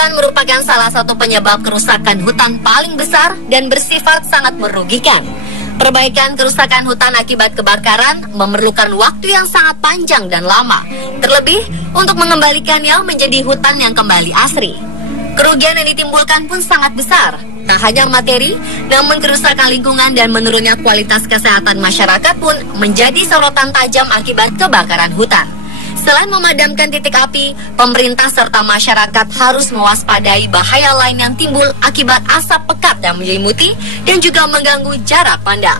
hutan merupakan salah satu penyebab kerusakan hutan paling besar dan bersifat sangat merugikan. Perbaikan kerusakan hutan akibat kebakaran memerlukan waktu yang sangat panjang dan lama, terlebih untuk mengembalikannya menjadi hutan yang kembali asri. Kerugian yang ditimbulkan pun sangat besar, tak hanya materi, namun kerusakan lingkungan dan menurunnya kualitas kesehatan masyarakat pun menjadi sorotan tajam akibat kebakaran hutan. Selain memadamkan titik api, pemerintah serta masyarakat harus mewaspadai bahaya lain yang timbul akibat asap pekat yang menyelimuti dan juga mengganggu jarak pandang.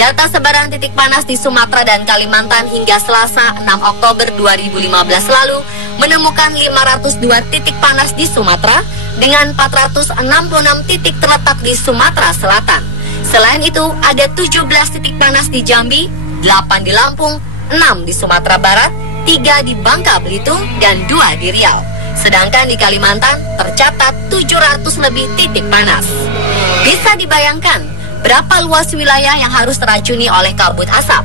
Data sebaran titik panas di Sumatera dan Kalimantan hingga Selasa 6 Oktober 2015 lalu menemukan 502 titik panas di Sumatera dengan 466 titik terletak di Sumatera Selatan. Selain itu, ada 17 titik panas di Jambi, 8 di Lampung, 6 di Sumatera Barat, 3 di Bangka Belitung, dan 2 di Riau. Sedangkan di Kalimantan tercatat 700 lebih titik panas. Bisa dibayangkan berapa luas wilayah yang harus teracuni oleh kabut asap.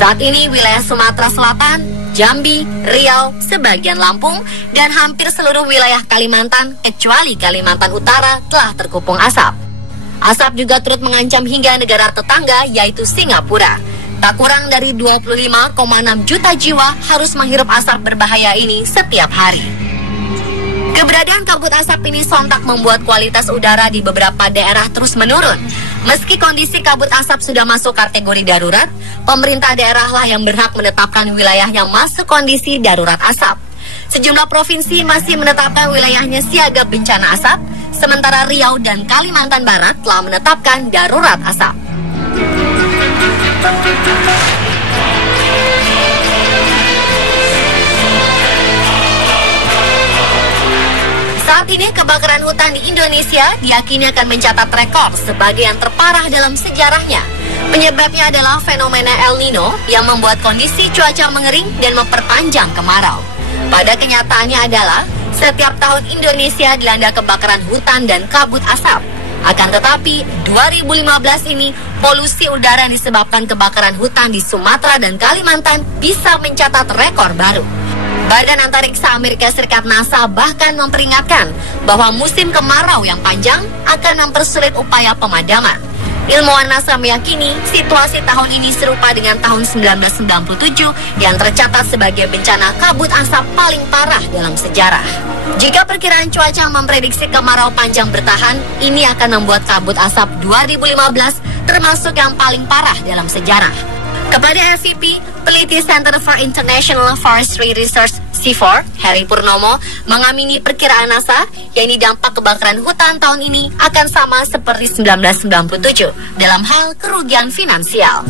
Saat ini wilayah Sumatera Selatan, Jambi, Riau, sebagian Lampung, dan hampir seluruh wilayah Kalimantan kecuali Kalimantan Utara telah terkepung asap. Asap juga turut mengancam hingga negara tetangga yaitu Singapura. Tak kurang dari 25,6 juta jiwa harus menghirup asap berbahaya ini setiap hari. Keberadaan kabut asap ini sontak membuat kualitas udara di beberapa daerah terus menurun. Meski kondisi kabut asap sudah masuk kategori darurat, pemerintah daerah lah yang berhak menetapkan wilayah yang masuk kondisi darurat asap. Sejumlah provinsi masih menetapkan wilayahnya siaga bencana asap, sementara Riau dan Kalimantan Barat telah menetapkan darurat asap. Saat ini kebakaran hutan di Indonesia diyakini akan mencatat rekor sebagai yang terparah dalam sejarahnya. Penyebabnya adalah fenomena El Nino yang membuat kondisi cuaca mengering dan memperpanjang kemarau. Pada kenyataannya adalah setiap tahun Indonesia dilanda kebakaran hutan dan kabut asap. Akan tetapi, 2015 ini, polusi udara yang disebabkan kebakaran hutan di Sumatera dan Kalimantan bisa mencatat rekor baru. Badan Antariksa Amerika Serikat NASA bahkan memperingatkan bahwa musim kemarau yang panjang akan mempersulit upaya pemadaman. Ilmuwan NASA meyakini situasi tahun ini serupa dengan tahun 1997 yang tercatat sebagai bencana kabut asap paling parah dalam sejarah. Jika perkiraan cuaca memprediksi kemarau panjang bertahan, ini akan membuat kabut asap 2015 termasuk yang paling parah dalam sejarah. Kepada FVP, peneliti Center for International Forestry Research C4, Heri Purnomo, mengamini perkiraan NASA, yakni dampak kebakaran hutan tahun ini akan sama seperti 1997 dalam hal kerugian finansial.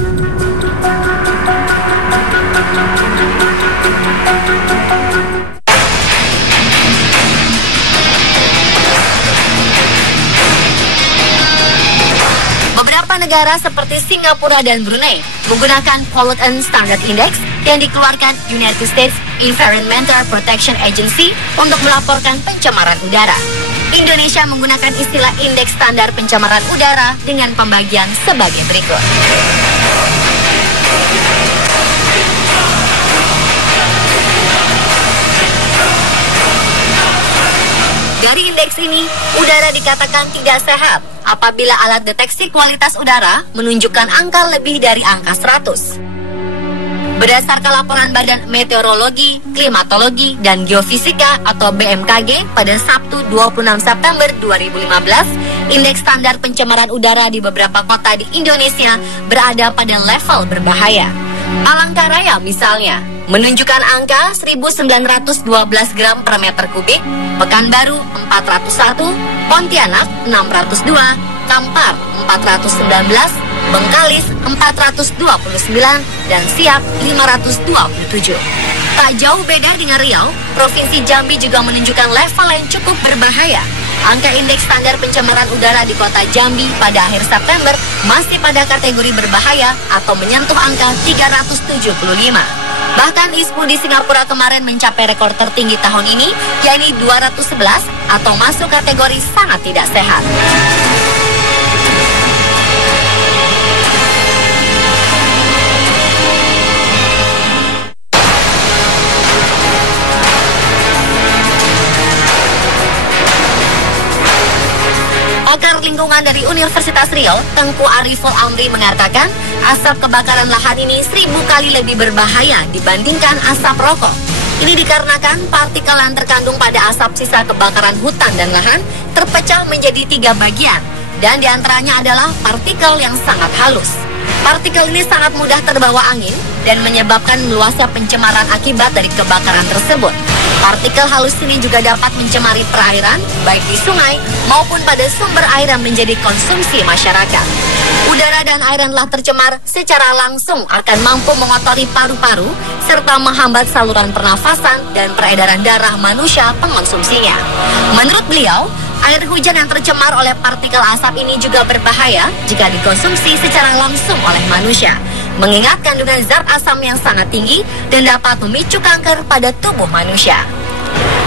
Beberapa negara seperti Singapura dan Brunei menggunakan Pollutant Standard Index yang dikeluarkan United States Environmental Protection Agency untuk melaporkan pencemaran udara. Indonesia menggunakan istilah Indeks Standar Pencemaran Udara dengan pembagian sebagai berikut. Dari indeks ini, udara dikatakan tidak sehat apabila alat deteksi kualitas udara menunjukkan angka lebih dari angka 100. Berdasarkan laporan Badan Meteorologi, Klimatologi, dan Geofisika atau BMKG pada Sabtu 26 September 2015, indeks standar pencemaran udara di beberapa kota di Indonesia berada pada level berbahaya. Palangkaraya misalnya, menunjukkan angka 1912 gram per meter kubik, Pekanbaru 401, Pontianak 602, Kampar 419, Bengkalis 429, dan Siak 527. Tak jauh beda dengan Riau, Provinsi Jambi juga menunjukkan level yang cukup berbahaya. Angka indeks standar pencemaran udara di kota Jambi pada akhir September masih pada kategori berbahaya atau menyentuh angka 375. Bahkan ISPU di Singapura kemarin mencapai rekor tertinggi tahun ini, yakni 211 atau masuk kategori sangat tidak sehat. Lingkungan dari Universitas Riau, Tengku Ariful Amri mengatakan, asap kebakaran lahan ini 1000 kali lebih berbahaya dibandingkan asap rokok. Ini dikarenakan partikel yang terkandung pada asap sisa kebakaran hutan dan lahan terpecah menjadi 3 bagian, dan diantaranya adalah partikel yang sangat halus. Partikel ini sangat mudah terbawa angin dan menyebabkan meluasnya pencemaran akibat dari kebakaran tersebut. Partikel halus ini juga dapat mencemari perairan, baik di sungai maupun pada sumber air yang menjadi konsumsi masyarakat. Udara dan air yang telah tercemar secara langsung akan mampu mengotori paru-paru serta menghambat saluran pernafasan dan peredaran darah manusia pengonsumsinya. Menurut beliau, air hujan yang tercemar oleh partikel asap ini juga berbahaya jika dikonsumsi secara langsung oleh manusia, mengingat kandungan zat asam yang sangat tinggi dan dapat memicu kanker pada tubuh manusia.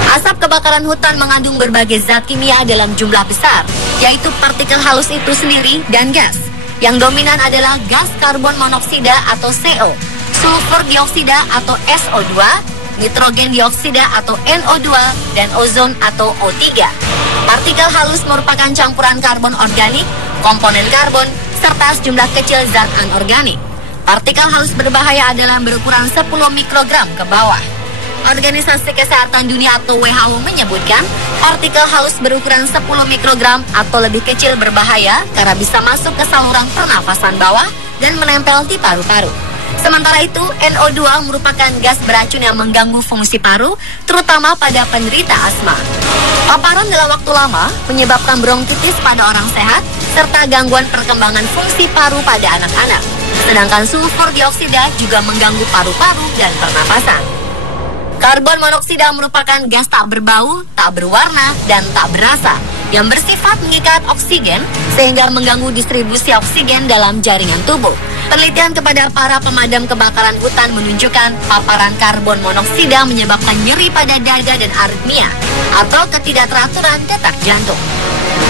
Asap kebakaran hutan mengandung berbagai zat kimia dalam jumlah besar, yaitu partikel halus itu sendiri dan gas. Yang dominan adalah gas karbon monoksida atau CO, sulfur dioksida atau SO2, nitrogen dioksida atau NO2, dan ozon atau O3. Partikel halus merupakan campuran karbon organik, komponen karbon, serta sejumlah kecil zat anorganik. Partikel halus berbahaya adalah berukuran 10 mikrogram ke bawah. Organisasi Kesehatan Dunia atau WHO menyebutkan partikel halus berukuran 10 mikrogram atau lebih kecil berbahaya karena bisa masuk ke saluran pernafasan bawah dan menempel di paru-paru. Sementara itu, NO2 merupakan gas beracun yang mengganggu fungsi paru, terutama pada penderita asma. Paparan dalam waktu lama menyebabkan bronkitis pada orang sehat, serta gangguan perkembangan fungsi paru pada anak-anak. Sedangkan sulfur dioksida juga mengganggu paru-paru dan pernapasan. Karbon monoksida merupakan gas tak berbau, tak berwarna, dan tak berasa, yang bersifat mengikat oksigen sehingga mengganggu distribusi oksigen dalam jaringan tubuh. Penelitian kepada para pemadam kebakaran hutan menunjukkan paparan karbon monoksida menyebabkan nyeri pada dada dan aritmia atau ketidakteraturan detak jantung.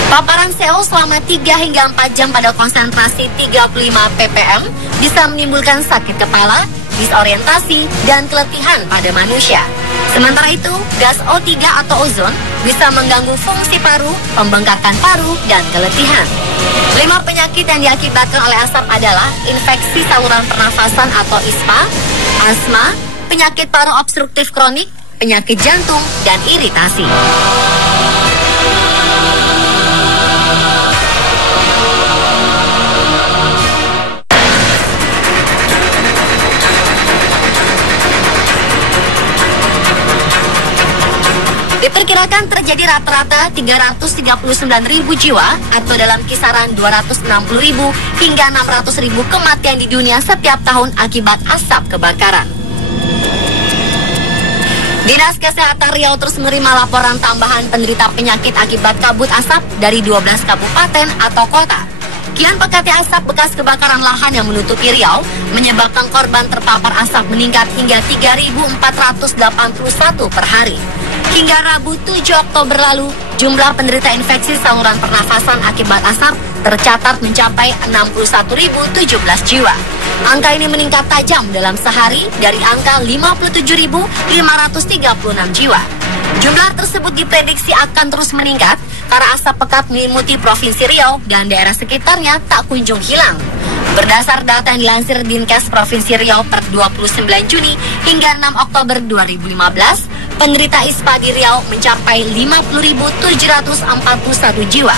Paparan CO selama 3 hingga 4 jam pada konsentrasi 35 ppm bisa menimbulkan sakit kepala, disorientasi, dan keletihan pada manusia. Sementara itu, gas O3 atau ozon bisa mengganggu fungsi paru, pembengkakan paru, dan keletihan. 5 penyakit yang diakibatkan oleh asap adalah infeksi saluran pernafasan atau ISPA, asma, penyakit paru obstruktif kronik, penyakit jantung, dan iritasi. Diperkirakan terjadi rata-rata 339.000 jiwa atau dalam kisaran 260.000 hingga 600.000 kematian di dunia setiap tahun akibat asap kebakaran. Dinas Kesehatan Riau terus menerima laporan tambahan penderita penyakit akibat kabut asap dari 12 kabupaten atau kota. Kian pekatnya asap bekas kebakaran lahan yang menutupi Riau menyebabkan korban terpapar asap meningkat hingga 3.481 per hari. Hingga Rabu 7 Oktober lalu, jumlah penderita infeksi saluran pernafasan akibat asap tercatat mencapai 61.017 jiwa. Angka ini meningkat tajam dalam sehari dari angka 57.536 jiwa. Jumlah tersebut diprediksi akan terus meningkat karena asap pekat menyelimuti Provinsi Riau dan daerah sekitarnya tak kunjung hilang. Berdasar data yang dilansir Dinkes Provinsi Riau per 29 Juni hingga 6 Oktober 2015, penderita ISPA di Riau mencapai 50.741 jiwa.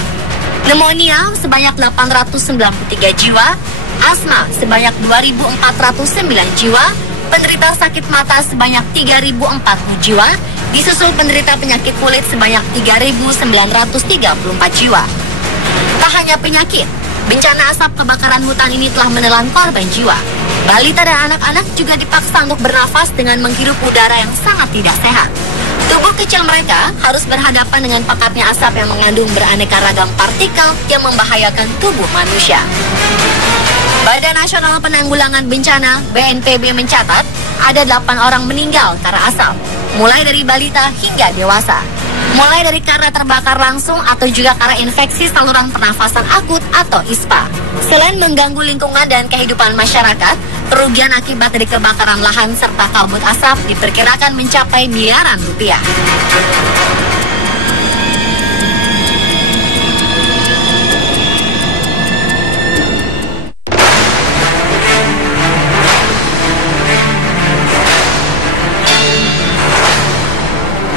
Pneumonia sebanyak 893 jiwa, asma sebanyak 2.409 jiwa, penderita sakit mata sebanyak 3.040 jiwa, disusul penderita penyakit kulit sebanyak 3.934 jiwa. Tak hanya penyakit, bencana asap kebakaran hutan ini telah menelan korban jiwa. Balita dan anak-anak juga dipaksa untuk bernafas dengan menghirup udara yang sangat tidak sehat. Tubuh kecil mereka harus berhadapan dengan pekatnya asap yang mengandung beraneka ragam partikel yang membahayakan tubuh manusia. Badan Nasional Penanggulangan Bencana (BNPB) mencatat ada 8 orang meninggal karena asap, mulai dari balita hingga dewasa. Mulai dari karena terbakar langsung atau juga karena infeksi saluran pernafasan akut atau ISPA. Selain mengganggu lingkungan dan kehidupan masyarakat, kerugian akibat dari kebakaran lahan serta kabut asap diperkirakan mencapai miliaran rupiah. . 6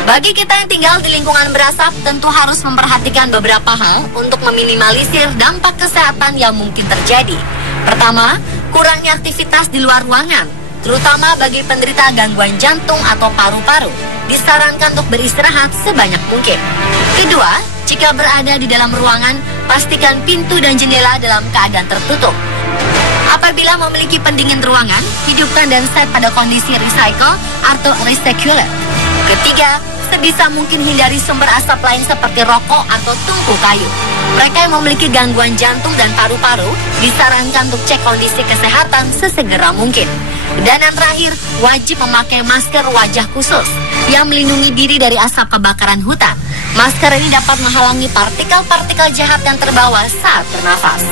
Bagi kita yang tinggal di lingkungan berasap, tentu harus memperhatikan beberapa hal untuk meminimalisir dampak kesehatan yang mungkin terjadi. Pertama, kurangnya aktivitas di luar ruangan, terutama bagi penderita gangguan jantung atau paru-paru. Disarankan untuk beristirahat sebanyak mungkin. Kedua, jika berada di dalam ruangan, pastikan pintu dan jendela dalam keadaan tertutup. Apabila memiliki pendingin ruangan, hidupkan dan set pada kondisi recycle atau recirculate. Ketiga, sebisa mungkin hindari sumber asap lain seperti rokok atau tungku kayu. Mereka yang memiliki gangguan jantung dan paru-paru disarankan untuk cek kondisi kesehatan sesegera mungkin. Dan yang terakhir, wajib memakai masker wajah khusus yang melindungi diri dari asap kebakaran hutan. Masker ini dapat menghalangi partikel-partikel jahat yang terbawa saat bernafas.